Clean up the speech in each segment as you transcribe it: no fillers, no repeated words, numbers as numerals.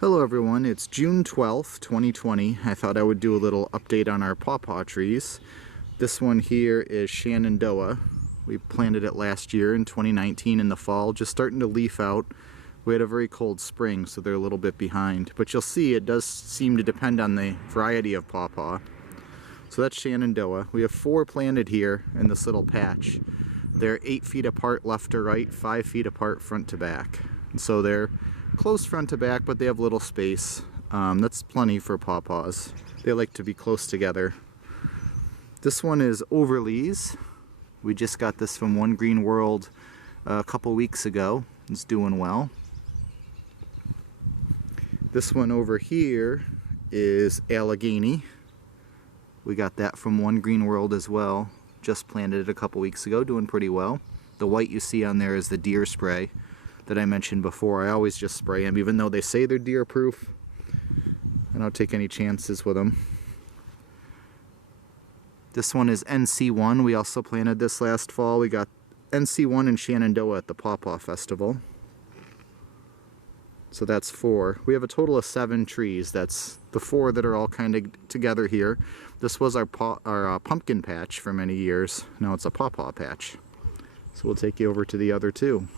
Hello everyone, it's June 12th, 2020. I thought I would do a little update on our pawpaw trees. This one here is Shenandoah. We planted it last year in 2019 in the fall, just starting to leaf out. We had a very cold spring, so they're a little bit behind. But you'll see it does seem to depend on the variety of pawpaw. So that's Shenandoah. We have 4 planted here in this little patch. They're 8 feet apart left to right, 5 feet apart front to back. And so they're close front to back, but they have little space. That's plenty for pawpaws. They like to be close together. This one is Overleese. We just got this from One Green World a couple weeks ago. It's doing well. This one over here is Allegheny. We got that from One Green World as well. Just planted it a couple weeks ago, doing pretty well. The white you see on there is the deer spray that I mentioned before. I always just spray them, even though they say they're deer proof. I don't take any chances with them. This one is NC1. We also planted this last fall. We got NC1 and Shenandoah at the Pawpaw Festival. So that's 4. We have a total of 7 trees. That's the 4 that are all kind of together here. This was our pumpkin patch for many years. Now it's a pawpaw patch. So we'll take you over to the other 2.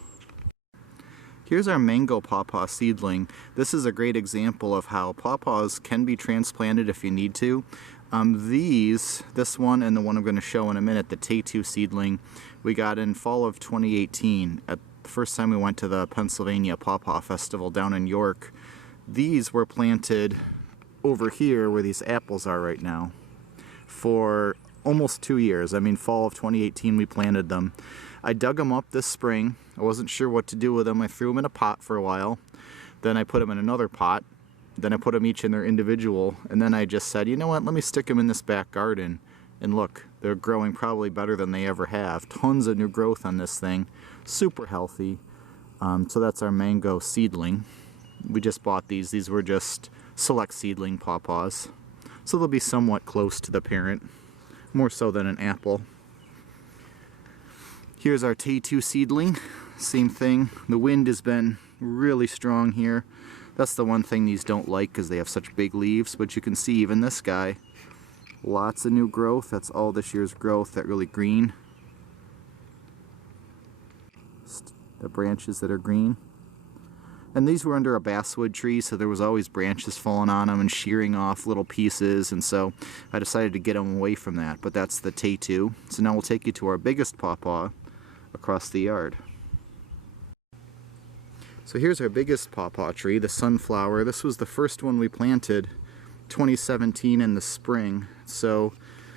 Here's our mango pawpaw seedling. This is a great example of how pawpaws can be transplanted if you need to. This one and the one I'm going to show in a minute, the Taytwo seedling, we got in fall of 2018. At the first time we went to the Pennsylvania Pawpaw Festival down in York. These were planted over here where these apples are right now for almost 2 years. I mean, fall of 2018 we planted them. I dug them up this spring. I wasn't sure what to do with them. I threw them in a pot for a while. Then I put them in another pot. Then I put them each in their individual. And then I just said, you know what, let me stick them in this back garden. And look, they're growing probably better than they ever have. Tons of new growth on this thing. Super healthy. So that's our mango seedling. We just bought these. These were just select seedling pawpaws. So they'll be somewhat close to the parent. More so than an apple. Here's our Taytwo seedling. Same thing. The wind has been really strong here. That's the one thing these don't like because they have such big leaves. But you can see even this guy, lots of new growth. That's all this year's growth, that really green. The branches that are green. And these were under a basswood tree, so there was always branches falling on them and shearing off little pieces, and so I decided to get them away from that. But that's the Taytwo. So now we'll take you to our biggest pawpaw across the yard. So here's our biggest pawpaw tree, the sunflower. This was the first one we planted 2017 in the spring. So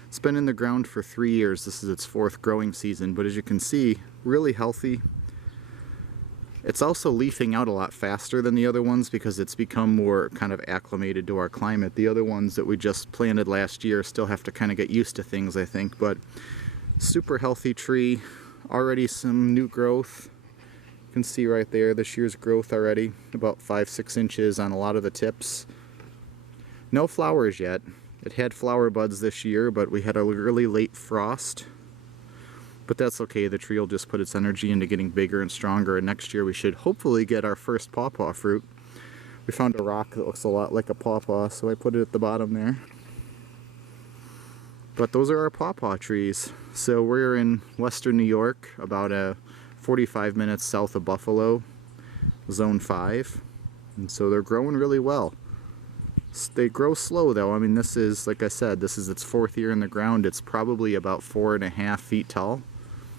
it's been in the ground for 3 years. This is its 4th growing season, but as you can see, really healthy. It's also leafing out a lot faster than the other ones because it's become more kind of acclimated to our climate. The other ones that we just planted last year still have to kind of get used to things, I think, but super healthy tree. Already some new growth. You can see right there this year's growth already, about 5-6 inches on a lot of the tips. No flowers yet. It had flower buds this year, but we had a really late frost. But that's okay, the tree will just put its energy into getting bigger and stronger, and next year we should hopefully get our first pawpaw fruit. We found a rock that looks a lot like a pawpaw, so I put it at the bottom there. But those are our pawpaw trees. So we're in western New York, about 45 minutes south of Buffalo, zone 5. And so they're growing really well. They grow slow though. I mean, this is, like I said, this is its 4th year in the ground. It's probably about 4.5 feet tall.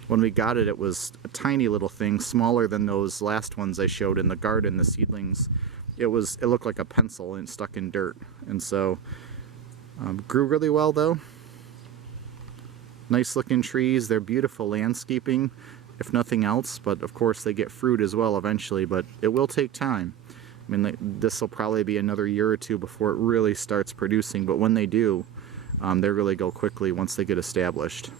When we got it, it was a tiny little thing, smaller than those last ones I showed in the garden, the seedlings. It looked like a pencil and stuck in dirt. And so, grew really well though. Nice looking trees. They're beautiful landscaping, if nothing else, but of course they get fruit as well eventually, but it will take time. I mean, this will probably be another year or 2 before it really starts producing, but when they do, they really go quickly once they get established.